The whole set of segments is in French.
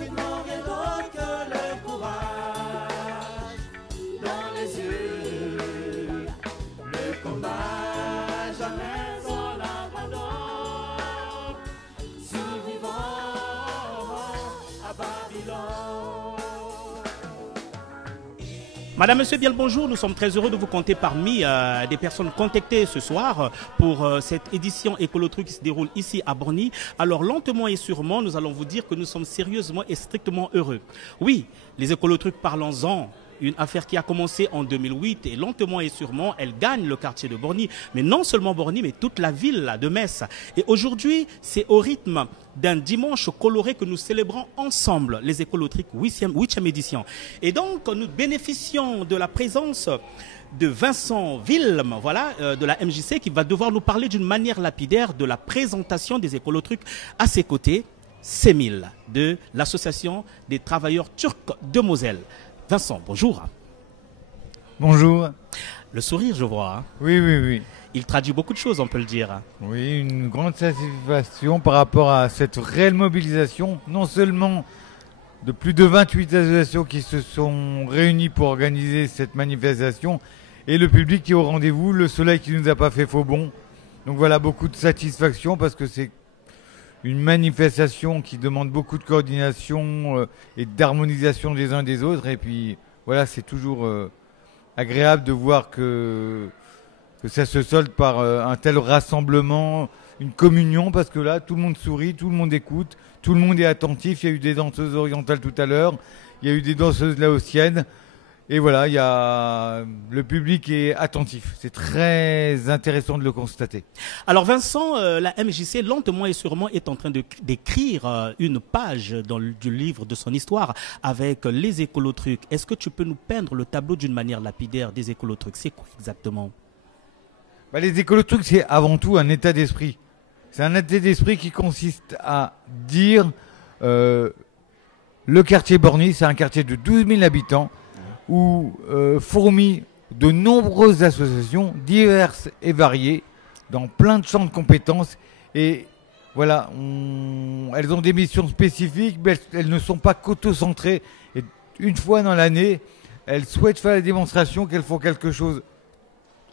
sinon rien d'autre que le courage dans les yeux. Le combat, jamais on l'abandonne. Survivons à Babylone. Madame, Monsieur, bien le bonjour. Nous sommes très heureux de vous compter parmi des personnes contactées ce soir pour cette édition Écolotruc qui se déroule ici à Borny. Alors, lentement et sûrement, nous allons vous dire que nous sommes sérieusement et strictement heureux. Oui, les Écolotrucs, parlons-en. Une affaire qui a commencé en 2008 et lentement et sûrement, elle gagne le quartier de Borny. Mais non seulement Borny, mais toute la ville de Metz. Et aujourd'hui, c'est au rythme d'un dimanche coloré que nous célébrons ensemble les Écolotrucs 8e édition. Et donc, nous bénéficions de la présence de Vincent Wilm, voilà, de la MJC, qui va devoir nous parler d'une manière lapidaire de la présentation des Écolotrucs. À ses côtés, Semil, de l'Association des travailleurs turcs de Moselle. Vincent, bonjour. Bonjour. Le sourire, je vois. Hein. Oui, oui, oui. Il traduit beaucoup de choses, on peut le dire. Oui, une grande satisfaction par rapport à cette réelle mobilisation, non seulement de plus de 28 associations qui se sont réunies pour organiser cette manifestation, et le public qui est au rendez-vous, le soleil qui ne nous a pas fait faux bond. Donc voilà, beaucoup de satisfaction parce que c'est une manifestation qui demande beaucoup de coordination et d'harmonisation des uns des autres. Et puis voilà, c'est toujours agréable de voir que ça se solde par un tel rassemblement, une communion, parce que là, tout le monde sourit, tout le monde écoute, tout le monde est attentif. Il y a eu des danseuses orientales tout à l'heure, il y a eu des danseuses laotiennes. Et voilà, le public est attentif. C'est très intéressant de le constater. Alors Vincent, la MJC, lentement et sûrement, est en train d'écrire une page du livre de son histoire avec les Écolotrucs. Est-ce que tu peux nous peindre le tableau d'une manière lapidaire des Écolotrucs? C'est quoi exactement? Les Écolotrucs, c'est avant tout un état d'esprit. C'est un état d'esprit qui consiste à dire le quartier Borny, c'est un quartier de 12 000 habitants, où fourmillent de nombreuses associations diverses et variées dans plein de champs de compétences. Et voilà, elles ont des missions spécifiques, mais elles ne sont pas qu'auto-centrées. Et une fois dans l'année, elles souhaitent faire la démonstration qu'elles font quelque chose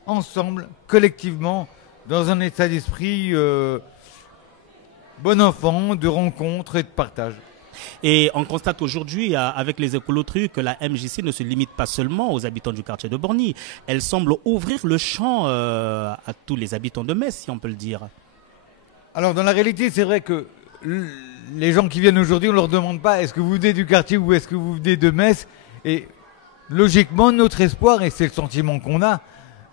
ensemble, collectivement, dans un état d'esprit bon enfant, de rencontre et de partage. Et on constate aujourd'hui, avec les Écolotrucs, que la MJC ne se limite pas seulement aux habitants du quartier de Borny. Elle semble ouvrir le champ à tous les habitants de Metz, si on peut le dire. Alors, dans la réalité, c'est vrai que les gens qui viennent aujourd'hui, on ne leur demande pas est-ce que vous venez du quartier ou est-ce que vous venez de Metz. Et logiquement, notre espoir, et c'est le sentiment qu'on a,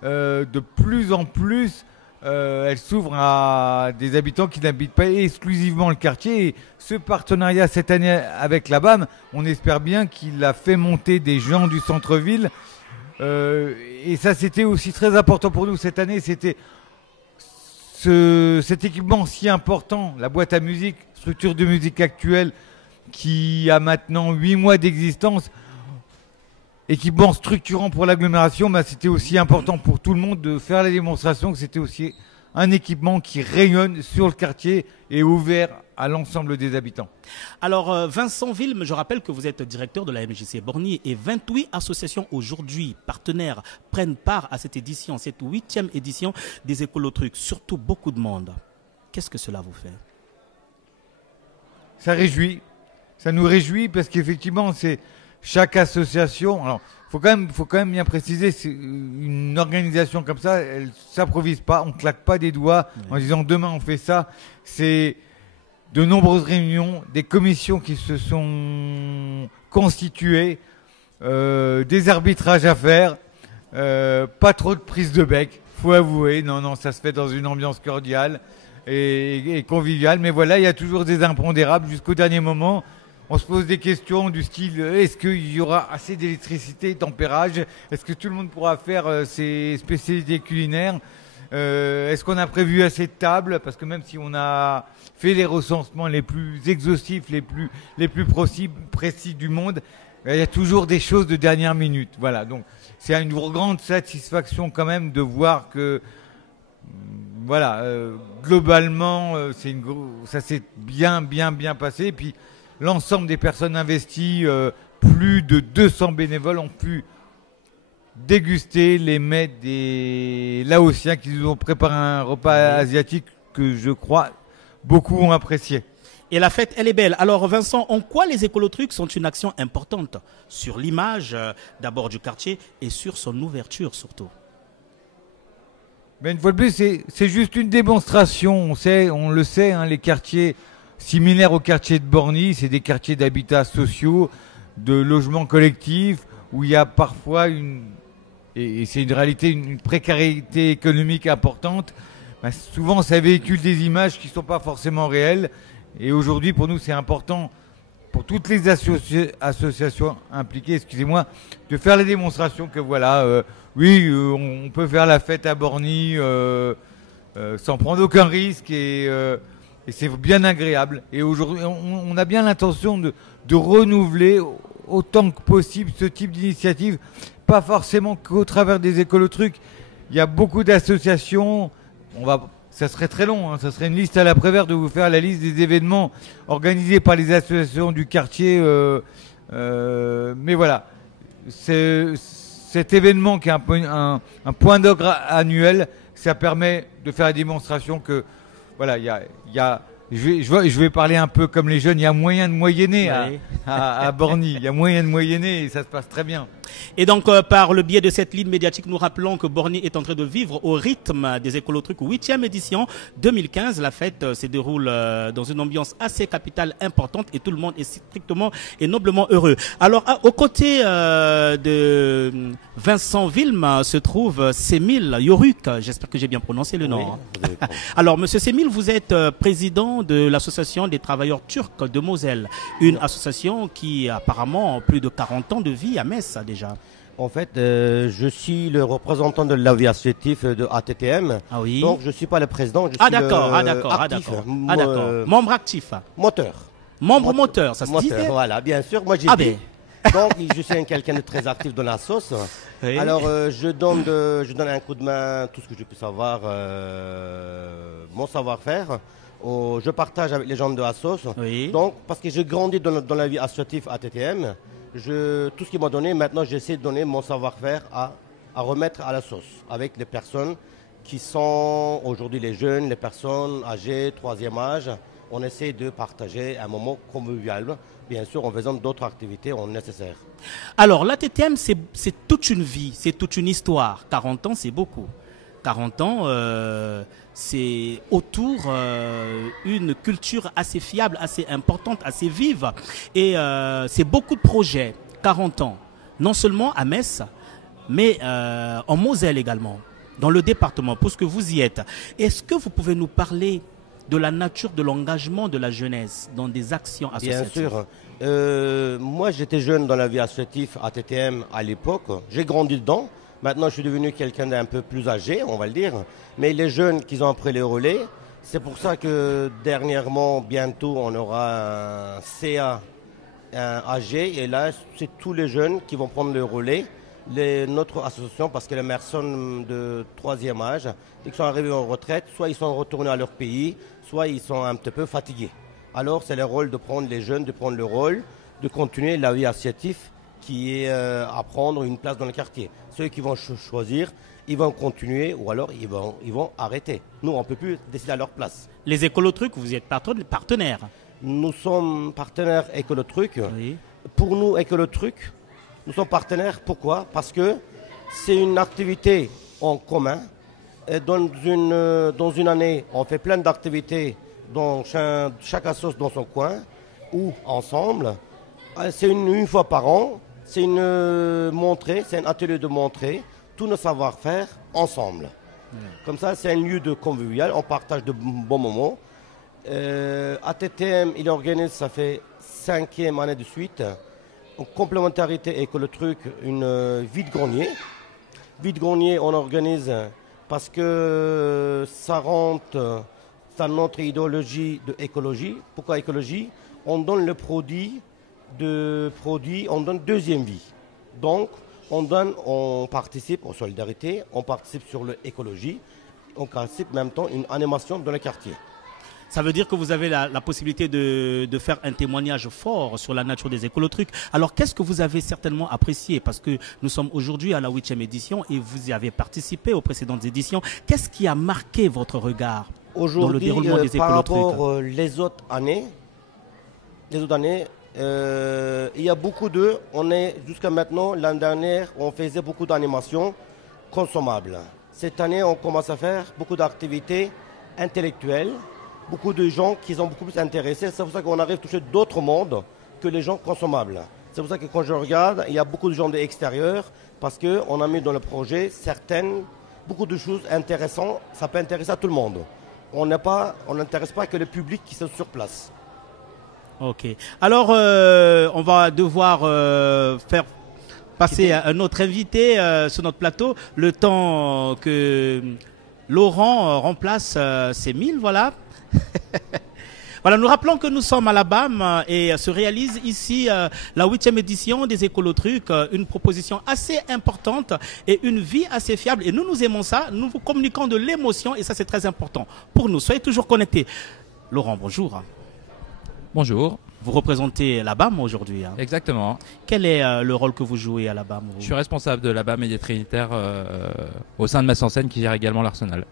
de plus en plus, elle s'ouvre à des habitants qui n'habitent pas exclusivement le quartier. Et ce partenariat cette année avec la BAM, on espère bien qu'il a fait monter des gens du centre-ville. Et ça, c'était aussi très important pour nous cette année. C'était cet équipement si important, la boîte à musique, structure de musique actuelle, qui a maintenant 8 mois d'existence. Équipement structurant pour l'agglomération, c'était aussi important pour tout le monde de faire la démonstration que c'était aussi un équipement qui rayonne sur le quartier et ouvert à l'ensemble des habitants. Alors Vincent Wilm, je rappelle que vous êtes directeur de la MJC Borny et 28 associations aujourd'hui, partenaires, prennent part à cette édition, cette 8e édition des Écolotrucs, surtout beaucoup de monde. Qu'est-ce que cela vous fait? Ça réjouit, ça nous réjouit parce qu'effectivement c'est chaque association, alors faut quand même bien préciser, c'est une organisation comme ça, elle s'improvise pas, on claque pas des doigts en disant demain on fait ça. C'est de nombreuses réunions, des commissions qui se sont constituées, des arbitrages à faire, pas trop de prise de bec, faut avouer. Non, ça se fait dans une ambiance cordiale et conviviale, mais voilà, il y a toujours des impondérables jusqu'au dernier moment. On se pose des questions du style est-ce qu'il y aura assez d'électricité, tempérage? Est-ce que tout le monde pourra faire ses spécialités culinaires? Est-ce qu'on a prévu assez de tables? Parce que même si on a fait les recensements les plus exhaustifs, les plus précis du monde, il y a toujours des choses de dernière minute. Voilà, donc c'est une grande satisfaction quand même de voir que voilà, globalement, ça s'est bien passé. Et puis l'ensemble des personnes investies, plus de 200 bénévoles ont pu déguster les mets des Laotiens qui nous ont préparé un repas asiatique que je crois beaucoup ont apprécié. Et la fête, elle est belle. Alors Vincent, en quoi les écolotrucs sont une action importante sur l'image d'abord du quartier et sur son ouverture surtout? Mais une fois de plus, c'est juste une démonstration. On le sait, hein, les quartiers similaires aux quartiers de Borny, c'est des quartiers d'habitats sociaux, de logements collectifs, où il y a parfois et c'est une réalité, une précarité économique importante. Ben, souvent, ça véhicule des images qui ne sont pas forcément réelles. Et aujourd'hui, pour nous, c'est important, pour toutes les associations impliquées, excusez-moi, de faire la démonstration que voilà, oui, on peut faire la fête à Borny sans prendre aucun risque et c'est bien agréable. Et aujourd'hui, on a bien l'intention de renouveler autant que possible ce type d'initiative, pas forcément qu'au travers des écolotrucs. Il y a beaucoup d'associations, ça serait très long, hein, ça serait une liste à l'après-vert de vous faire la liste des événements organisés par les associations du quartier. Mais voilà, cet événement qui est un point d'orgue annuel, ça permet de faire la démonstration que voilà, je vais parler un peu comme les jeunes, il y a moyen de moyenner à Borny, il y a moyen de moyenner et ça se passe très bien. Et donc, par le biais de cette ligne médiatique, nous rappelons que Borny est en train de vivre au rythme des écolotrucs 8e édition 2015. La fête se déroule dans une ambiance assez capitale importante et tout le monde est strictement et noblement heureux. Alors, aux côtés de Vincent Wilm se trouve Semil Yoruk. J'espère que j'ai bien prononcé le nom. Oui, alors, monsieur Semil, vous êtes président de l'association des travailleurs turcs de Moselle. Une association qui a apparemment plus de 40 ans de vie à Metz déjà. En fait, je suis le représentant de la vie associative de ATTM. Ah oui. Donc, je ne suis pas le président, je suis d'accord. Membre actif. Moteur. Membre moteur, ça se dit. Voilà, bien sûr. Moi, j'ai dit. Donc, je suis quelqu'un de très actif dans la sauce. Oui. Alors, je donne un coup de main, tout ce que je peux savoir, mon savoir-faire. Je partage avec les gens de la sauce. Oui. Donc, parce que j'ai grandi dans la vie associative ATTM, tout ce qu'ils m'ont donné, maintenant j'essaie de donner mon savoir-faire à remettre à la sauce avec les personnes qui sont aujourd'hui les jeunes, les personnes âgées, 3e âge. On essaie de partager un moment convivial, bien sûr en faisant d'autres activités nécessaires. Alors l'ATTM, c'est toute une vie, c'est toute une histoire. 40 ans, c'est beaucoup. 40 ans, c'est autour une culture assez fiable, assez importante, assez vive. Et c'est beaucoup de projets, 40 ans, non seulement à Metz, mais en Moselle également, dans le département, puisque vous y êtes. Est-ce que vous pouvez nous parler de la nature de l'engagement de la jeunesse dans des actions associatives? Bien sûr. Moi, j'étais jeune dans la vie associative ATTM à l'époque. J'ai grandi dedans. Maintenant, je suis devenu quelqu'un d'un peu plus âgé, on va le dire. Mais les jeunes qui ont pris les relais, c'est pour ça que dernièrement, bientôt, on aura un CA âgé. Et là, c'est tous les jeunes qui vont prendre le relais. Notre association, parce que les personnes de 3e âge, qui sont arrivés en retraite, soit ils sont retournés à leur pays, soit ils sont un petit peu fatigués. Alors, c'est le rôle de prendre les jeunes, de prendre le rôle, de continuer la vie associative qui est à prendre une place dans le quartier. Ceux qui vont choisir, ils vont continuer ou alors ils vont arrêter. Nous, on ne peut plus décider à leur place. Les écolotrucs, vous êtes partenaires? Nous sommes partenaires écolotrucs. Oui. Pour nous, écolotrucs, nous sommes partenaires. Pourquoi? Parce que c'est une activité en commun. Et dans une année, on fait plein d'activités dans chaque association dans son coin ou ensemble. C'est une fois par an. C'est c'est un atelier de montrer tous nos savoir-faire ensemble. Comme ça, c'est un lieu de convivial, on partage de bons moments. ATTM, il organise, ça fait 5e année de suite, en complémentarité écolotruc, une vide-grenier. Vide-grenier, on organise parce que ça rentre dans notre idéologie de écologie. Pourquoi écologie? On donne le produit, on donne deuxième vie. Donc, on participe aux solidarités, on participe sur l'écologie, on participe en même temps une animation dans le quartier. Ça veut dire que vous avez la possibilité de faire un témoignage fort sur la nature des écolotrucs. Alors, qu'est-ce que vous avez certainement apprécié? Parce que nous sommes aujourd'hui à la 8e édition et vous y avez participé aux précédentes éditions. Qu'est-ce qui a marqué votre regard dans le déroulement des écolotrucs? Par rapport les autres années, il y a beaucoup jusqu'à maintenant, l'année dernière, on faisait beaucoup d'animations consommables. Cette année, on commence à faire beaucoup d'activités intellectuelles, beaucoup de gens qui sont beaucoup plus intéressés. C'est pour ça qu'on arrive à toucher d'autres mondes que les gens consommables. C'est pour ça que quand je regarde, il y a beaucoup de gens de l'extérieur parce qu'on a mis dans le projet beaucoup de choses intéressantes. Ça peut intéresser à tout le monde. On n'intéresse pas que le public qui sont sur place. Ok. Alors, on va devoir faire passer à un autre invité sur notre plateau, le temps que Laurent remplace Sémile, voilà. Voilà, nous rappelons que nous sommes à la BAM et se réalise ici la 8e édition des écolotrucs, une proposition assez importante et une vie assez fiable. Et nous aimons ça, nous vous communiquons de l'émotion et ça c'est très important pour nous. Soyez toujours connectés. Laurent, bonjour. Bonjour. Vous représentez la BAM aujourd'hui. Hein. Exactement. Quel est le rôle que vous jouez à la BAM? Je suis responsable de la BAM et des Trinitaires au sein de Metz en Scène qui gère également l'Arsenal.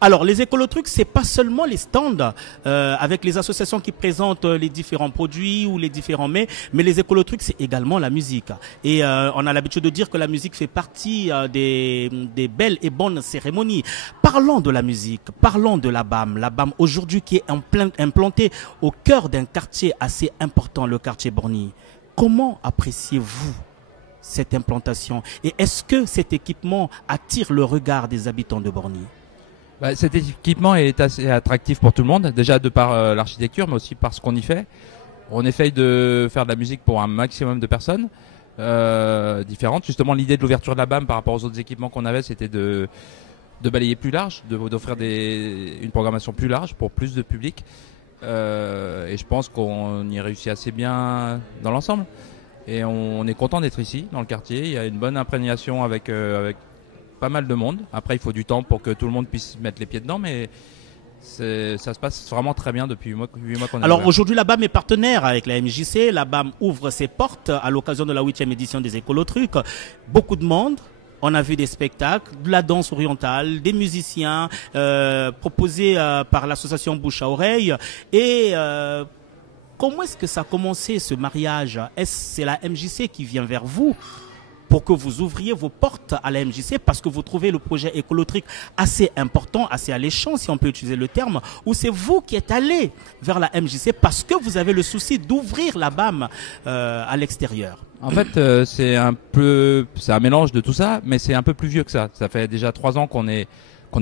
Alors, les écolotrucs, c'est pas seulement les stands avec les associations qui présentent les différents produits ou les différents mets, mais les écolotrucs, c'est également la musique. Et on a l'habitude de dire que la musique fait partie des belles et bonnes cérémonies. Parlons de la musique, parlons de la BAM. La BAM aujourd'hui qui est implantée au cœur d'un quartier assez important, le quartier Borny. Comment appréciez-vous cette implantation et est-ce que cet équipement attire le regard des habitants de Borny? Cet équipement est assez attractif pour tout le monde, déjà de par l'architecture, mais aussi par ce qu'on y fait. On essaye de faire de la musique pour un maximum de personnes différentes. Justement, l'idée de l'ouverture de la BAM par rapport aux autres équipements qu'on avait, c'était de balayer plus large, d'offrir une programmation plus large pour plus de public. Et je pense qu'on y réussit assez bien dans l'ensemble. Et on est content d'être ici, dans le quartier. Il y a une bonne imprégnation avec pas mal de monde. Après, il faut du temps pour que tout le monde puisse mettre les pieds dedans, mais ça se passe vraiment très bien depuis 8 mois qu'on est. Alors aujourd'hui, la BAM est partenaire avec la MJC. La BAM ouvre ses portes à l'occasion de la 8e édition des écolotrucs. Beaucoup de monde. On a vu des spectacles, de la danse orientale, des musiciens proposés par l'association Bouche à Oreille. Et comment est-ce que ça a commencé ce mariage? Est-ce c'est la MJC qui vient vers vous pour que vous ouvriez vos portes à la MJC parce que vous trouvez le projet écolotrique assez important, assez alléchant si on peut utiliser le terme, ou c'est vous qui êtes allé vers la MJC parce que vous avez le souci d'ouvrir la BAM à l'extérieur? En fait, c'est un mélange de tout ça, mais c'est un peu plus vieux que ça. Ça fait déjà 3 ans qu'on est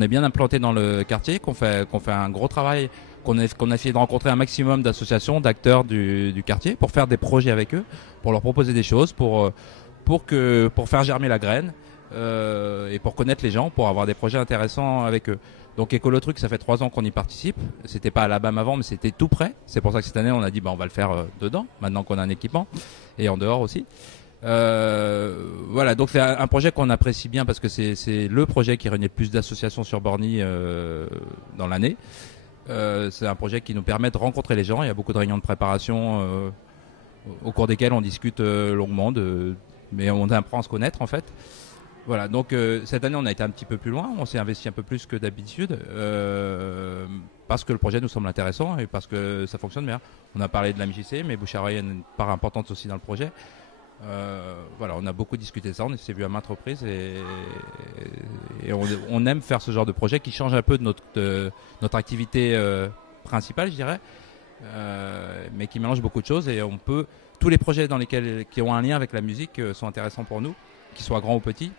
bien implanté dans le quartier, qu'on fait un gros travail, qu'on a essayé de rencontrer un maximum d'associations, d'acteurs du quartier pour faire des projets avec eux, pour leur proposer des choses, pour faire germer la graine et pour connaître les gens, pour avoir des projets intéressants avec eux. Donc Écolotruc, ça fait 3 ans qu'on y participe. C'était pas à la BAM avant, mais c'était tout près. C'est pour ça que cette année, on a dit on va le faire dedans, maintenant qu'on a un équipement, et en dehors aussi. Voilà, donc c'est un projet qu'on apprécie bien parce que c'est le projet qui réunit le plus d'associations sur Borny dans l'année. C'est un projet qui nous permet de rencontrer les gens. Il y a beaucoup de réunions de préparation au cours desquelles on discute longuement, mais on apprend à se connaître en fait. Voilà, donc cette année on a été un petit peu plus loin, on s'est investi un peu plus que d'habitude parce que le projet nous semble intéressant et parce que ça fonctionne bien. On a parlé de la MJC, mais Bouche à Oreille a une part importante aussi dans le projet. Voilà, on a beaucoup discuté de ça, on s'est vu à maintes reprises et on aime faire ce genre de projet qui change un peu de notre activité principale, je dirais, mais qui mélange beaucoup de choses et tous les projets qui ont un lien avec la musique sont intéressants pour nous, qu'ils soient grands ou petits.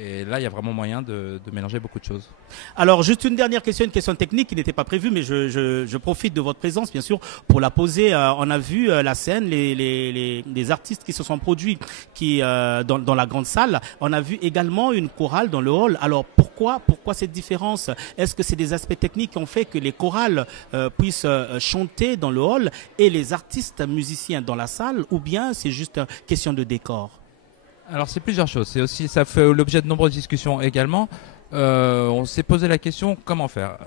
Et là, il y a vraiment moyen de mélanger beaucoup de choses. Alors, juste une dernière question, une question technique qui n'était pas prévue, mais je profite de votre présence, bien sûr, pour la poser. On a vu la scène, les artistes qui se sont produits dans la grande salle. On a vu également une chorale dans le hall. Alors, pourquoi cette différence? Est-ce que c'est des aspects techniques qui ont fait que les chorales puissent chanter dans le hall et les artistes musiciens dans la salle, ou bien c'est juste une question de décor? Alors c'est plusieurs choses, ça fait l'objet de nombreuses discussions également. On s'est posé la question comment faire.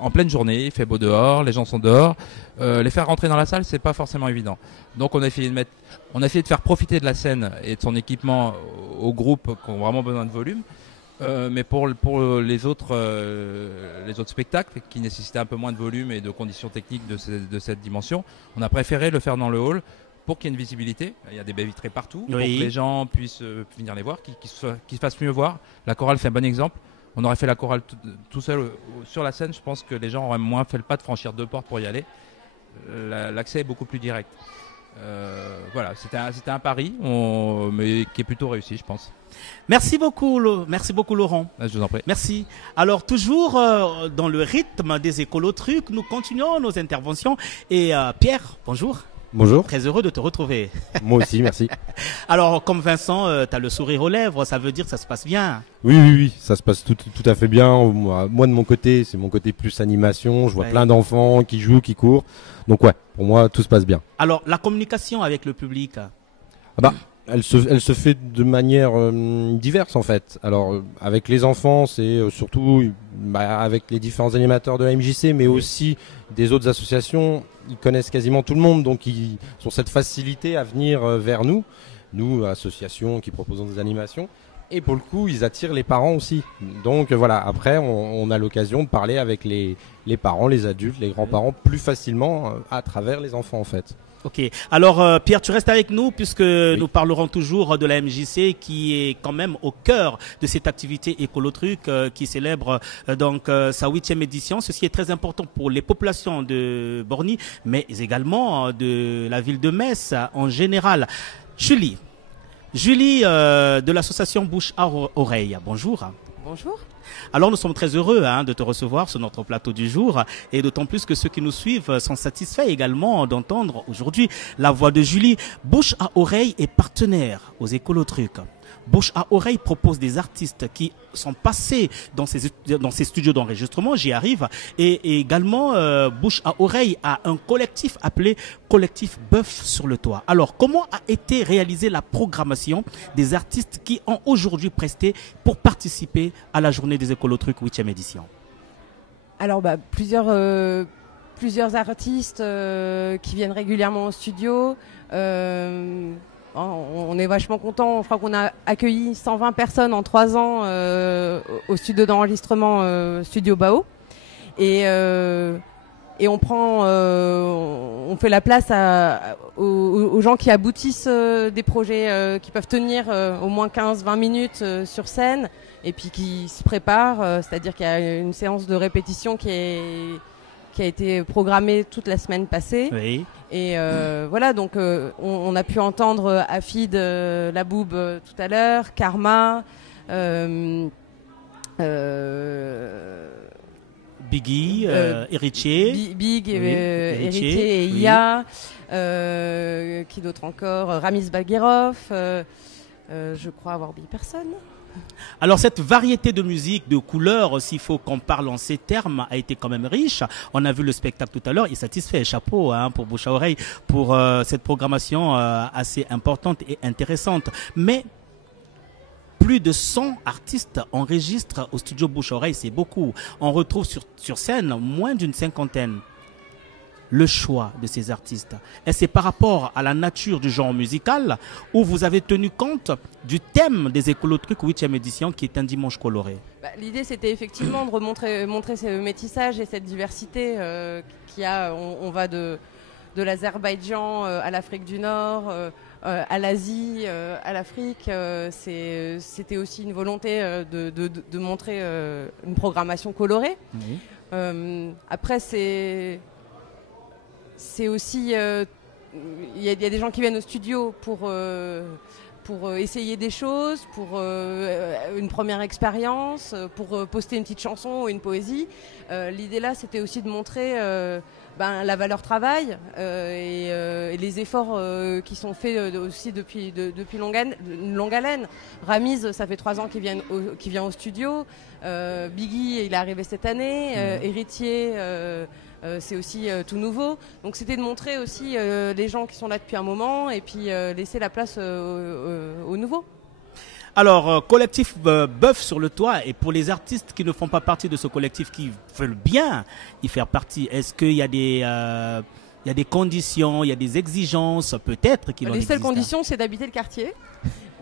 En pleine journée, il fait beau dehors, les gens sont dehors. Les faire rentrer dans la salle, c'est pas forcément évident. Donc on a essayé de faire profiter de la scène et de son équipement aux groupes qui ont vraiment besoin de volume. Mais pour les autres spectacles qui nécessitaient un peu moins de volume et de conditions techniques de cette dimension, on a préféré le faire dans le hall pour qu'il y ait une visibilité. Il y a des baies vitrées partout, pour que les gens puissent venir les voir, qu'ils se fassent mieux voir. La chorale, c'est un bon exemple. On aurait fait la chorale tout seul sur la scène, je pense que les gens auraient moins fait le pas de franchir 2 portes pour y aller. L'accès est beaucoup plus direct. Voilà, c'était un pari, mais qui est plutôt réussi, je pense. Merci beaucoup Laurent. Je vous en prie. Merci. Alors toujours dans le rythme des écolotrucs, nous continuons nos interventions. Et Pierre, bonjour. Bonjour. Très heureux de te retrouver. Moi aussi, merci. Alors, comme Vincent, tu as le sourire aux lèvres, ça veut dire que ça se passe bien. Oui, ça se passe tout à fait bien. Moi, de mon côté, c'est mon côté plus animation. Je vois plein d'enfants qui jouent, qui courent. Donc ouais, pour moi, tout se passe bien. Alors, la communication avec le public elle se fait de manière diverse en fait. Alors avec les enfants, c'est surtout avec les différents animateurs de la MJC, mais aussi des autres associations. Ils connaissent quasiment tout le monde, donc ils ont cette facilité à venir vers nous associations qui proposons des animations. Et pour le coup, ils attirent les parents aussi. Donc voilà, après, on a l'occasion de parler avec les parents, les adultes, les grands-parents plus facilement à travers les enfants en fait. Ok. Alors Pierre, tu restes avec nous puisque nous parlerons toujours de la MJC qui est quand même au cœur de cette activité écolotruc qui célèbre donc sa 8e édition. Ceci est très important pour les populations de Borny, mais également de la ville de Metz en général. Julie de l'association Bouche à Oreille. Bonjour. Bonjour. Alors nous sommes très heureux de te recevoir sur notre plateau du jour et d'autant plus que ceux qui nous suivent sont satisfaits également d'entendre aujourd'hui la voix de Julie. Bouche à Oreille est partenaire aux écolotrucs. Bouche à Oreille propose des artistes qui sont passés dans ces studios d'enregistrement, j'y arrive, et également Bouche à Oreille a un collectif appelé Collectif Bœuf sur le Toit. Alors, comment a été réalisée la programmation des artistes qui ont aujourd'hui presté pour participer à la journée des écolotrucs 8e édition? Alors, plusieurs artistes qui viennent régulièrement au studio. On est vachement contents. Je crois qu'on a accueilli 120 personnes en 3 ans au studio d'enregistrement Studio Bao. Et on fait la place aux gens qui aboutissent des projets qui peuvent tenir au moins 15-20 minutes sur scène et puis qui se préparent. C'est-à-dire qu'il y a une séance de répétition qui a été programmée toute la semaine passée. Oui. Et voilà, donc on a pu entendre Afid Laboub tout à l'heure, Karma, Biggie, Héritier. Big, Héritier et Ia. Qui d'autre encore? Ramiz Bagherov. Je crois avoir oublié personne. Alors cette variété de musique, de couleurs, s'il faut qu'on parle en ces termes, a été quand même riche. On a vu le spectacle tout à l'heure, il est satisfait, chapeau pour Bouche à Oreille, pour cette programmation assez importante et intéressante. Mais plus de 100 artistes enregistrent au studio Bouche à Oreille, c'est beaucoup. On retrouve sur scène moins d'une 50aine. Le choix de ces artistes, est-ce par rapport à la nature du genre musical ou vous avez tenu compte du thème des écolotrucs 8e édition qui est un dimanche coloré? L'idée c'était effectivement de montrer ce métissage et cette diversité qu'il y a. On va de l'Azerbaïdjan à l'Afrique du Nord, à l'Asie, à l'Afrique. C'était aussi une volonté de montrer une programmation colorée. Oui. Après c'est aussi, il y a des gens qui viennent au studio pour essayer des choses, pour une première expérience, pour poster une petite chanson ou une poésie. L'idée là, c'était aussi de montrer la valeur travail et les efforts qui sont faits aussi depuis une longue haleine. Ramiz, ça fait 3 ans qu'il vient au studio. Biggie, il est arrivé cette année. Héritier, c'est aussi tout nouveau. Donc c'était de montrer aussi les gens qui sont là depuis un moment et puis laisser la place aux nouveaux. Alors, collectif Bœuf sur le toit, et pour les artistes qui ne font pas partie de ce collectif, qui veulent bien y faire partie, est-ce qu'il y a des conditions, il y a des exigences peut-être qui Les seules conditions, c'est d'habiter le quartier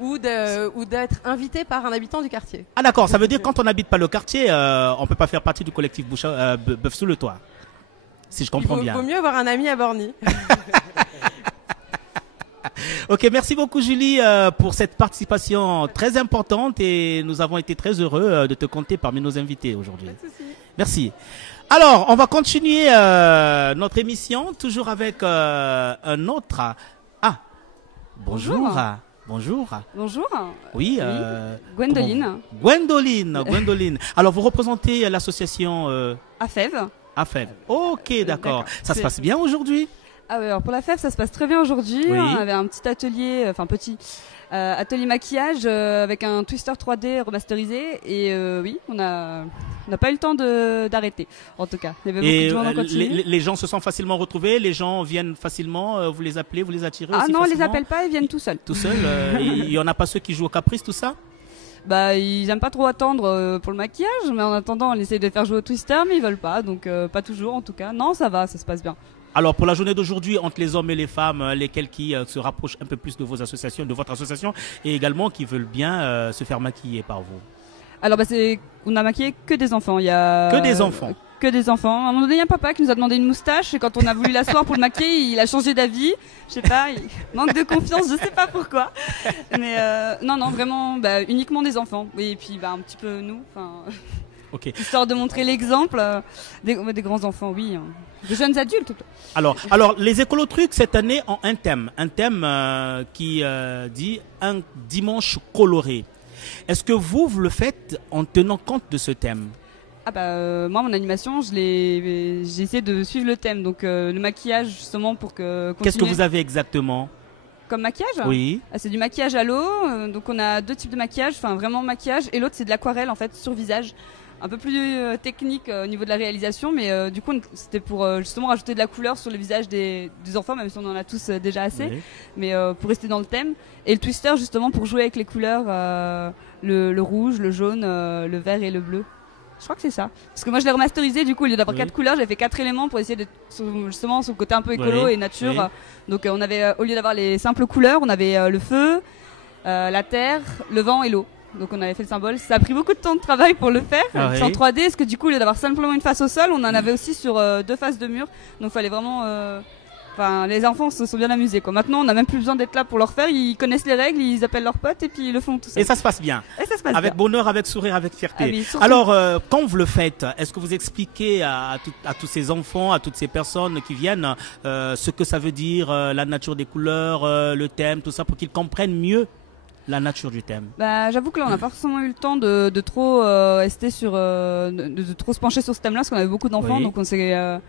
ou d'être invité par un habitant du quartier. Ah d'accord, ça veut dire quand on n'habite pas le quartier, on ne peut pas faire partie du collectif Bœuf sur le toit, si je comprends bien. Il vaut mieux avoir un ami à Borny. Ok, merci beaucoup Julie pour cette participation très importante et nous avons été très heureux de te compter parmi nos invités aujourd'hui. Merci. Alors, on va continuer notre émission, toujours avec un autre... Ah, bonjour. Bonjour. Bonjour. Oui. Gwendoline. Gwendoline. Alors, vous représentez l'association... AFEV. AFEV. Ok, d'accord. Ça se passe bien aujourd'hui? Ah ouais, alors pour la FEV, ça se passe très bien aujourd'hui. Oui. On avait un petit atelier, atelier maquillage avec un twister 3D remasterisé. Et oui, on n'a pas eu le temps d'arrêter, en tout cas. Il y avait beaucoup de gens dans continu. Les gens se sont facilement retrouvés, les gens viennent facilement, vous les appelez, vous les attirez aussi non, facilement? on les appelle pas, ils viennent tout seuls. Tout seuls Il n'y en a pas ceux qui jouent au caprice, tout ça? Bah, ils aiment pas trop attendre pour le maquillage, mais en attendant, on essaie de faire jouer au twister, mais ils veulent pas, donc pas toujours en tout cas. Non, ça va, ça se passe bien. Alors pour la journée d'aujourd'hui, entre les hommes et les femmes, lesquels qui se rapprochent un peu plus de vos associations, de votre association, et également qui veulent bien se faire maquiller par vous? Alors on a maquillé que des enfants. Il y a que des enfants. Que des enfants. À un moment donné, il y a un papa qui nous a demandé une moustache et quand on a voulu l'asseoir pour le maquiller, il a changé d'avis. Je sais pas, il manque de confiance, je sais pas pourquoi. Mais non, vraiment, uniquement des enfants. Et puis un petit peu nous. Okay. Histoire de montrer l'exemple des grands enfants, oui. De jeunes adultes. Alors, les écolotrucs cette année ont un thème qui dit un dimanche coloré. Est-ce que vous le faites en tenant compte de ce thème? Moi, mon animation, j'ai essayé de suivre le thème, donc le maquillage justement pour que. Qu'est-ce que vous avez exactement comme maquillage? Oui. C'est du maquillage à l'eau, donc on a deux types de maquillage, vraiment maquillage, et l'autre c'est de l'aquarelle en fait sur visage. Un peu plus technique au niveau de la réalisation, mais du coup c'était pour justement rajouter de la couleur sur le visage des enfants, même si on en a tous déjà assez, oui. Mais pour rester dans le thème. Et le twister justement pour jouer avec les couleurs, le rouge, le jaune, le vert et le bleu. Je crois que c'est ça. Parce que moi je l'ai remasterisé, du coup au lieu d'avoir 4 couleurs, j'ai fait 4 éléments pour essayer de justement sur le côté un peu écolo et nature. Oui. Donc on avait, au lieu d'avoir les simples couleurs, on avait le feu, la terre, le vent et l'eau. Donc on avait fait le symbole. Ça a pris beaucoup de temps de travail pour le faire. C'est en 3D, parce que du coup au lieu d'avoir simplement une face au sol, on en avait aussi sur 2 faces de mur. Donc il fallait vraiment... les enfants se sont bien amusés, quoi. Maintenant on n'a même plus besoin d'être là pour leur faire. Ils connaissent les règles, ils appellent leurs potes et puis ils le font tout seuls. Et ça se passe bien. Avec bonheur, avec sourire, avec fierté. Oui, alors quand vous le faites, est-ce que vous expliquez à tous ces enfants, à toutes ces personnes qui viennent ce que ça veut dire, la nature des couleurs, le thème, tout ça, pour qu'ils comprennent mieux la nature du thème? J'avoue que là on n'a pas forcément eu le temps de trop rester sur de trop se pencher sur ce thème là parce qu'on avait beaucoup d'enfants, donc on s'est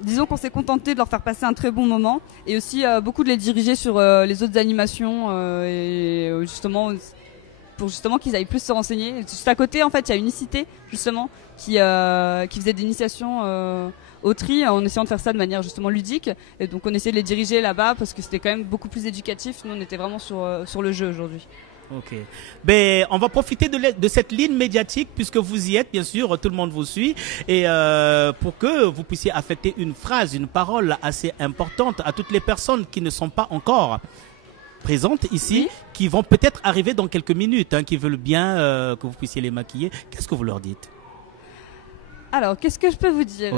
disons qu'on s'est contenté de leur faire passer un très bon moment et aussi beaucoup de les diriger sur les autres animations et justement pour justement qu'ils aillent plus se renseigner. Juste à côté en fait il y a Unicité justement qui faisait des initiations au tri en essayant de faire ça de manière justement ludique, et donc on essayait de les diriger là-bas parce que c'était quand même beaucoup plus éducatif. Nous on était vraiment sur le jeu aujourd'hui. Ok. On va profiter de cette ligne médiatique puisque vous y êtes, bien sûr, tout le monde vous suit, et pour que vous puissiez affecter une phrase, une parole assez importante à toutes les personnes qui ne sont pas encore présentes ici, qui vont peut-être arriver dans quelques minutes, qui veulent bien que vous puissiez les maquiller. Qu'est-ce que vous leur dites? Alors, qu'est-ce que je peux vous dire?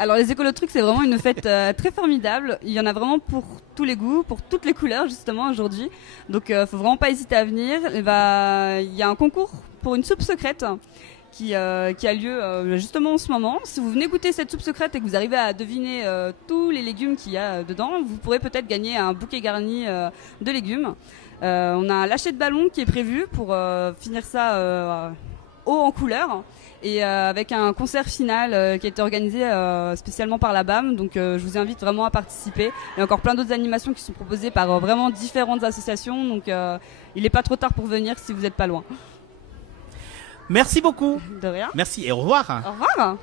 Alors, les écolotrucs, c'est vraiment une fête très formidable. Il y en a vraiment pour tous les goûts, pour toutes les couleurs, justement, aujourd'hui. Donc, faut vraiment pas hésiter à venir. Il y a un concours pour une soupe secrète qui a lieu justement en ce moment. Si vous venez goûter cette soupe secrète et que vous arrivez à deviner tous les légumes qu'il y a dedans, vous pourrez peut-être gagner un bouquet garni de légumes. On a un lâcher de ballon qui est prévu pour finir ça haut en couleurs. Et avec un concert final qui a été organisé spécialement par la BAM, donc je vous invite vraiment à participer. Il y a encore plein d'autres animations qui sont proposées par vraiment différentes associations, donc il n'est pas trop tard pour venir si vous n'êtes pas loin. Merci beaucoup. De rien. Merci et au revoir. Au revoir.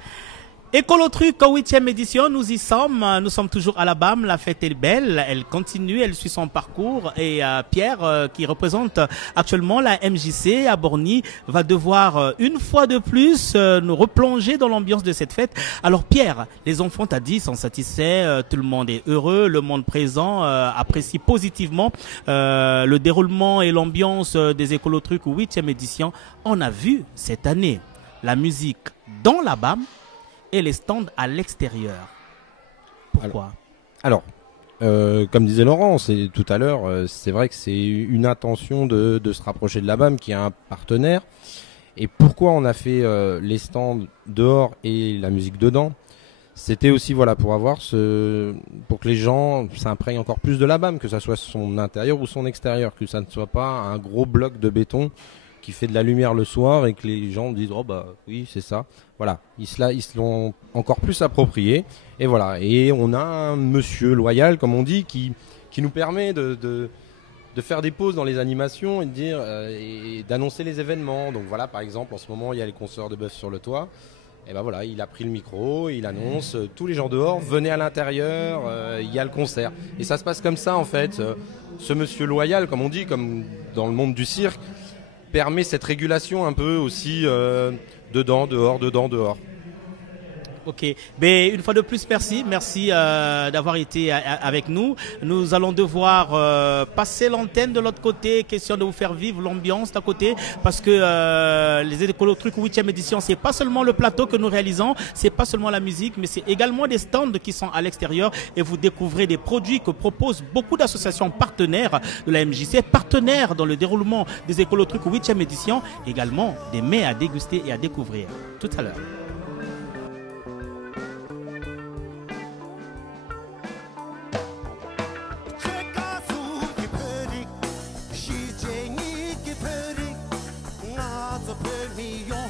Écolotruc, 8e édition, nous y sommes. Nous sommes toujours à la BAM. La fête est belle. Elle continue, elle suit son parcours. Et Pierre, qui représente actuellement la MJC à Borny, va devoir une fois de plus nous replonger dans l'ambiance de cette fête. Alors Pierre, les enfants, t'as dit, sont satisfaits. Tout le monde est heureux. Le monde présent apprécie positivement le déroulement et l'ambiance des Écolotruc 8e édition. On a vu cette année la musique dans la BAM et les stands à l'extérieur. Pourquoi? Alors, comme disait Laurent tout à l'heure, c'est vrai que c'est une intention de se rapprocher de la BAM qui est un partenaire. Et pourquoi on a fait les stands dehors et la musique dedans? C'était aussi pour pour que les gens s'imprègnent encore plus de la BAM, que ça soit son intérieur ou son extérieur, que ça ne soit pas un gros bloc de béton qui fait de la lumière le soir et que les gens disent oh bah oui c'est ça. Voilà, ils se l'ont encore plus approprié et voilà. Et on a un monsieur loyal comme on dit qui nous permet de faire des pauses dans les animations et de dire et d'annoncer les événements. Donc voilà, par exemple en ce moment il y a les concerts de bœuf sur le toit. Et ben voilà, il a pris le micro, il annonce tous les gens dehors, venez à l'intérieur, il y a le concert. Et ça se passe comme ça en fait. Ce monsieur loyal, comme on dit, comme dans le monde du cirque, permet cette régulation un peu aussi dedans, dehors, dedans, dehors. Ok, mais une fois de plus, merci d'avoir été avec nous. Nous allons devoir passer l'antenne de l'autre côté, question de vous faire vivre l'ambiance d'à côté, parce que les Écolotruc 8e édition, c'est pas seulement le plateau que nous réalisons, c'est pas seulement la musique, mais c'est également des stands qui sont à l'extérieur et vous découvrez des produits que proposent beaucoup d'associations partenaires de la MJC, partenaires dans le déroulement des Écolotruc 8e édition, également des mets à déguster et à découvrir. Tout à l'heure. Million